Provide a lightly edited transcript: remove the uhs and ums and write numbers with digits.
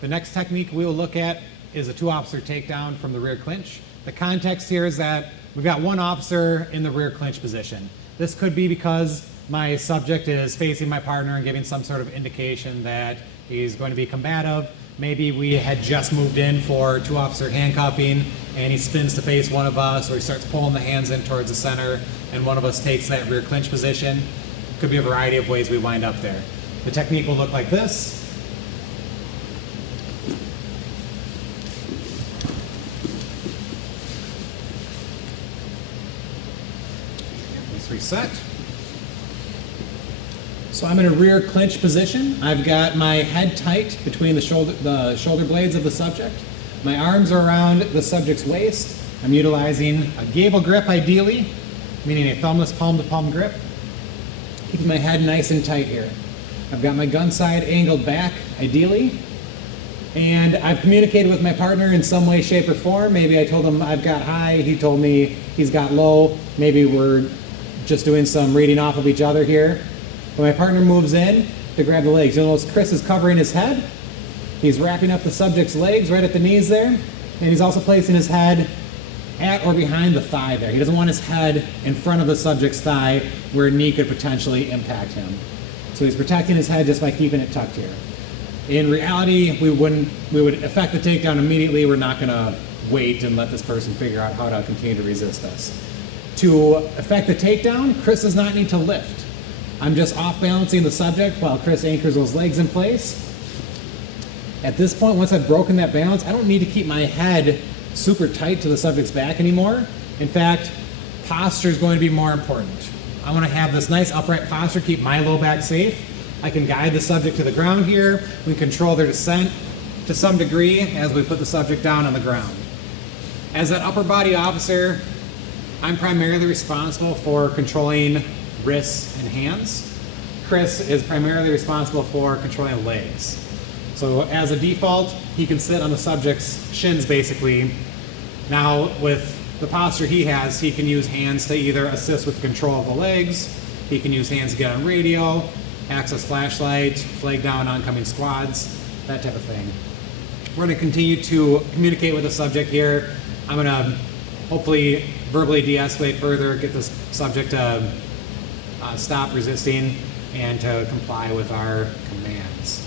The next technique we will look at is a 2-officer takedown from the rear clinch. The context here is that we've got one officer in the rear clinch position. This could be because my subject is facing my partner and giving some sort of indication that he's going to be combative. Maybe we had just moved in for 2-officer handcuffing and he spins to face one of us, or he starts pulling the hands in towards the center and one of us takes that rear clinch position. Could be a variety of ways we wind up there. The technique will look like this. Let's reset. So I'm in a rear clinch position. I've got my head tight between the shoulder blades of the subject. My arms are around the subject's waist. I'm utilizing a gable grip ideally, meaning a thumbless palm-to-palm grip. Keeping my head nice and tight here. I've got my gun side angled back ideally. And I've communicated with my partner in some way, shape, or form. Maybe I told him I've got high, he told me he's got low. Maybe we're just doing some reading off of each other here. When my partner moves in to grab the legs, you'll notice Chris is covering his head. He's wrapping up the subject's legs right at the knees there. And he's also placing his head at or behind the thigh there. He doesn't want his head in front of the subject's thigh where a knee could potentially impact him. So he's protecting his head just by keeping it tucked here. In reality, we would effect the takedown immediately. We're not gonna wait and let this person figure out how to continue to resist us. To effect the takedown, Chris does not need to lift. I'm just off balancing the subject while Chris anchors those legs in place. At this point, once I've broken that balance, I don't need to keep my head super tight to the subject's back anymore. In fact, posture is going to be more important. I want to have this nice upright posture, keep my low back safe. I can guide the subject to the ground here. We control their descent to some degree as we put the subject down on the ground. As an upper body officer, I'm primarily responsible for controlling wrists and hands. Chris is primarily responsible for controlling legs. So as a default, he can sit on the subject's shins basically. Now with the posture he has, he can use hands to either assist with the control of the legs, he can use hands to get on radio, access flashlight, flag down oncoming squads, that type of thing. We're going to continue to communicate with the subject here. I'm going to hopefully verbally de-escalate further, get this subject to stop resisting and to comply with our commands.